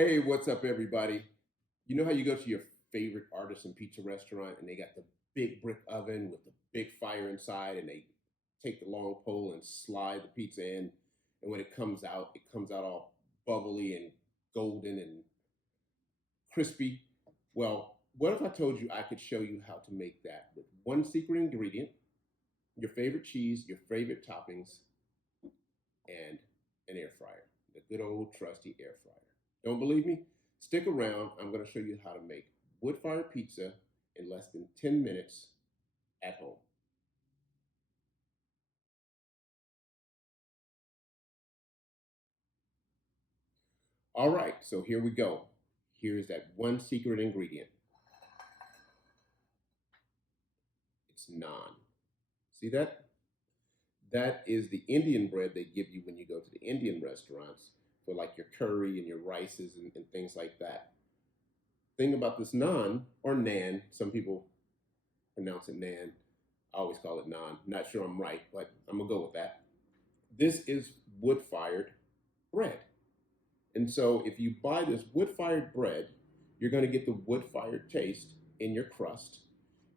Hey, what's up, everybody? You know how you go to your favorite artisan pizza restaurant and they got the big brick oven with the big fire inside, and they take the long pole and slide the pizza in, and when it comes out all bubbly and golden and crispy. Well, what if I told you I could show you how to make that with one secret ingredient, your favorite cheese, your favorite toppings, and an air fryer, the good old trusty air fryer. Don't believe me? Stick around. I'm going to show you how to make wood fired pizza in less than 10 minutes at home. All right, so here we go. Here's that one secret ingredient, it's naan. See that? That is the Indian bread they give you when you go to the Indian restaurants for like your curry and your rices and things like that. Thing about this naan or nan, some people pronounce it nan. I always call it naan. Not sure I'm right, but I'm gonna go with that. This is wood fired bread. And so if you buy this wood fired bread, you're going to get the wood fired taste in your crust.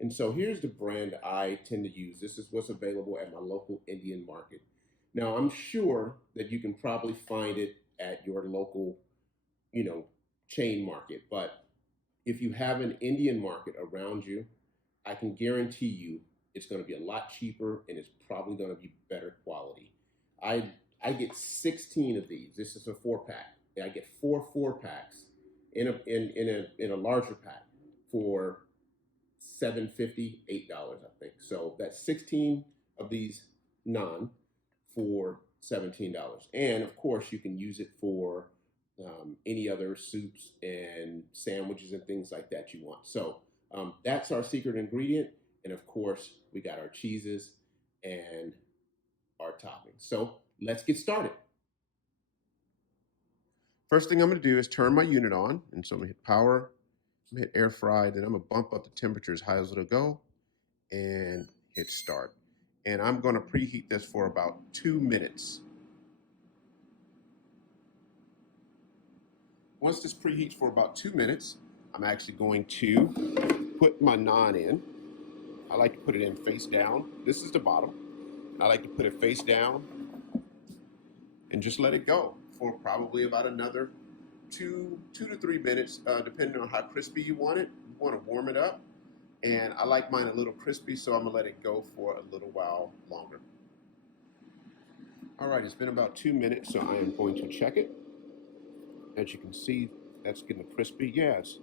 And so here's the brand I tend to use. This is what's available at my local Indian market. Now, I'm sure that you can probably find it at your local, you know, chain market, but if you have an Indian market around you, I can guarantee you it's going to be a lot cheaper and it's probably going to be better quality. I I get 16 of these. This is a 4 pack. And I get four packs in a larger pack for $7.50, $8, I think. So that's 16 of these naan for $17. And of course, you can use it for any other soups and sandwiches and things like that you want. So that's our secret ingredient. And of course, we got our cheeses and our toppings. So let's get started. First thing I'm going to do is turn my unit on. And so I'm going to hit power, I'm going to hit air fry, then I'm going to bump up the temperature as high as it'll go and hit start. And I'm going to preheat this for about 2 minutes. Once this preheats for about 2 minutes, I'm actually going to put my naan in. I like to put it in face down. This is the bottom. I like to put it face down and just let it go for probably about another 2 to 3 minutes, depending on how crispy you want it. You want to warm it up. And I like mine a little crispy, so I'm gonna let it go for a little while longer. All right, it's been about 2 minutes, so I am going to check it. As you can see, that's getting crispy. Yeah, it's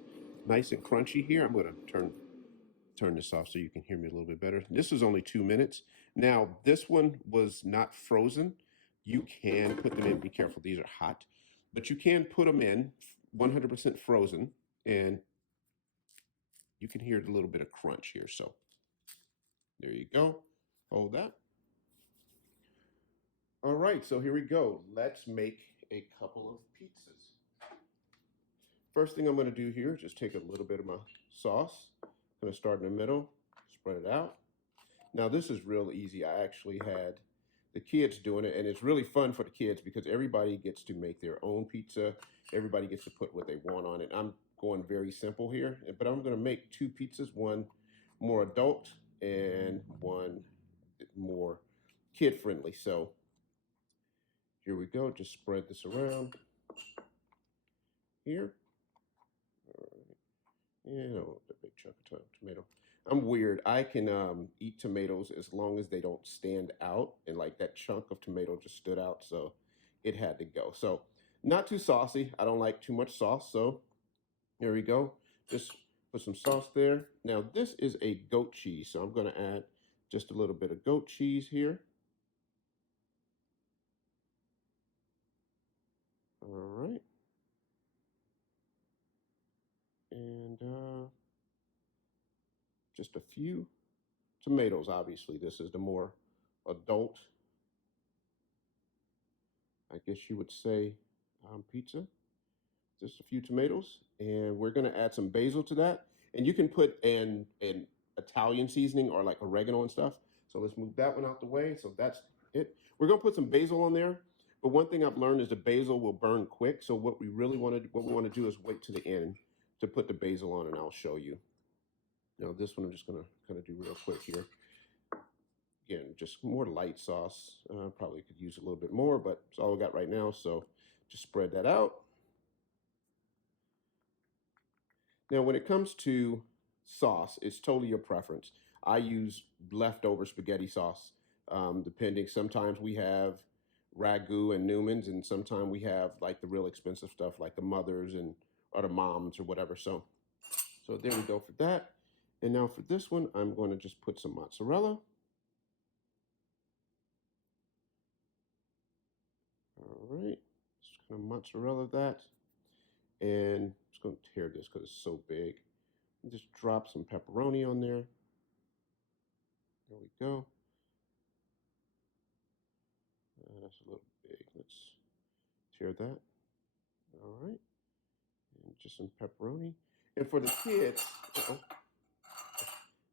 nice and crunchy here. I'm gonna turn this off so you can hear me a little bit better. This is only 2 minutes. Now, this one was not frozen. You can put them in, be careful, these are hot, but you can put them in 100% frozen, and you can hear a little bit of crunch here. So there you go. Hold that. All right, so here we go. Let's make a couple of pizzas. First thing I'm going to do here is just take a little bit of my sauce. I'm going to start in the middle, spread it out. Now this is real easy. I actually had the kids doing it, and it's really fun for the kids because everybody gets to make their own pizza. Everybody gets to put what they want on it. I'm going very simple here, but I'm going to make two pizzas, one more adult and one more kid friendly. So here we go. Just spread this around here. All right. And a big chunk of tomato. I'm weird. I can eat tomatoes as long as they don't stand out. And like that chunk of tomato just stood out, so it had to go. So not too saucy. I don't like too much sauce. So there we go. Just put some sauce there. Now this is a goat cheese, so I'm going to add just a little bit of goat cheese here. All right. And just a few tomatoes, obviously. This is the more adult, I guess you would say, pizza. Just a few tomatoes. And we're going to add some basil to that. And you can put an Italian seasoning or like oregano and stuff. So let's move that one out the way. So that's it. We're going to put some basil on there. But one thing I've learned is the basil will burn quick. So what we want to do is wait to the end to put the basil on, and I'll show you. Now this one I'm just gonna kind of do real quick here. Again, just more light sauce. Probably could use a little bit more, but it's all I got right now. So just spread that out. Now, when it comes to sauce, it's totally your preference. I use leftover spaghetti sauce, depending. Sometimes we have ragu and Newman's, and sometimes we have like the real expensive stuff, like the Mothers and or the Moms or whatever. So there we go for that. And now for this one, I'm going to just put some mozzarella. All right, just kind of mozzarella that, and I'm just going to tear this because it's so big. And just drop some pepperoni on there. There we go. That's a little big. Let's tear that. All right, and just some pepperoni. And for the kids,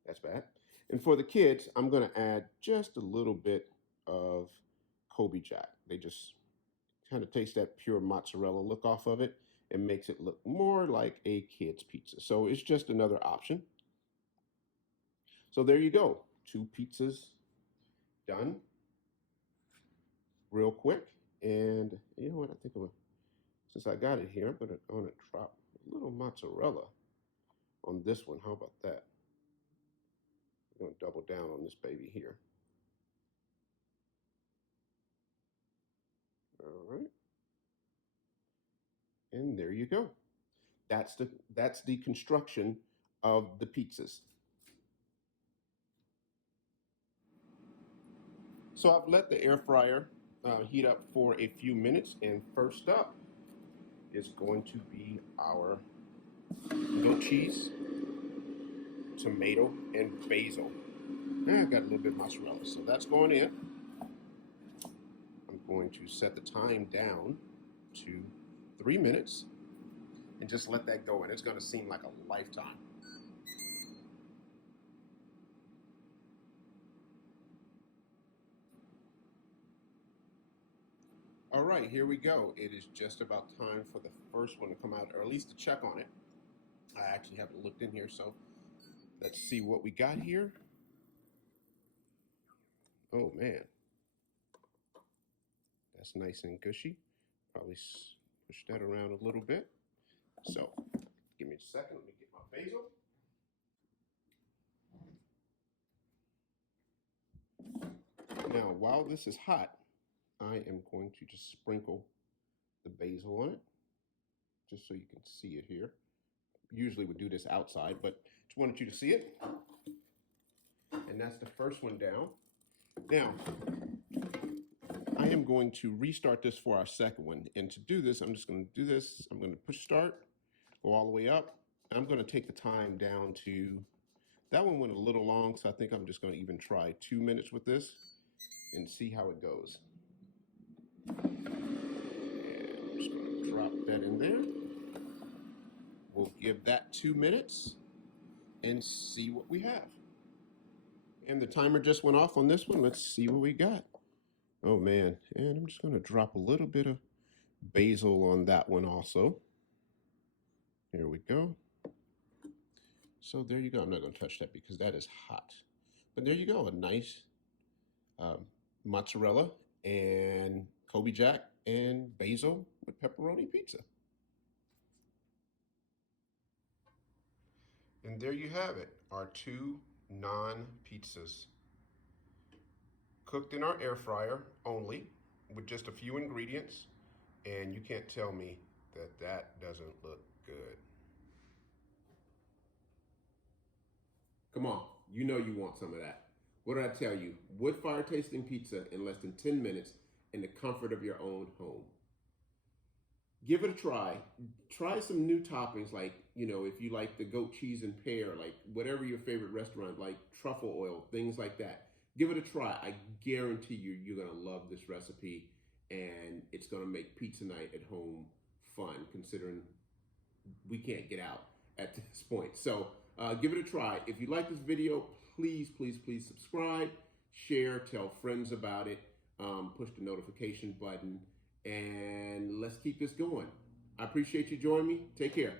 that's bad. And for the kids, I'm going to add just a little bit of Kobe Jack. They just kind of taste that pure mozzarella look off of it and makes it look more like a kid's pizza. So it's just another option. So there you go. 2 pizzas done real quick. And you know what? I think since I got it here, I'm going to drop a little mozzarella on this one. How about that? I'm going to double down on this baby here. All right. And there you go. That's the construction of the pizzas. So I've let the air fryer heat up for a few minutes, and first up is going to be our goat cheese, tomato, and basil. And I've got a little bit of mozzarella, so that's going in. I'm going to set the time down to 3 minutes and just let that go, and it's going to seem like a lifetime. All right, here we go. It is just about time for the first one to come out, or at least to check on it. I actually haven't looked in here, so let's see what we got here. Oh man, that's nice and gushy. Probably push that around a little bit. So give me a second, let me get my basil. Now, while this is hot, I am going to just sprinkle the basil on it, just so you can see it here. Usually would do this outside, but just wanted you to see it. And that's the first one down. Now, I am going to restart this for our second one. And to do this, I'm just going to do this. I'm going to push start, go all the way up. And I'm going to take the time down to, that one went a little long, so I think I'm just going to even try 2 minutes with this and see how it goes. And I'm just going to drop that in there. We'll give that 2 minutes and see what we have. And the timer just went off on this one. Let's see what we got. Oh man, and I'm just going to drop a little bit of basil on that one also. There we go. So there you go. I'm not going to touch that because that is hot. But there you go, a nice mozzarella and Kobe Jack and basil with pepperoni pizza. And there you have it, our 2 naan pizzas. Cooked in our air fryer only with just a few ingredients, and you can't tell me that that doesn't look good. Come on, you know you want some of that. What did I tell you? Wood fire tasting pizza in less than 10 minutes in the comfort of your own home. Give it a try. Try some new toppings, like, you know, if you like the goat cheese and pear, like whatever your favorite restaurant, like truffle oil, things like that. Give it a try. I guarantee you, you're going to love this recipe, and it's going to make pizza night at home fun, considering we can't get out at this point. So give it a try. If you like this video, please, please, please subscribe, share, tell friends about it, push the notification button, and let's keep this going. I appreciate you joining me. Take care.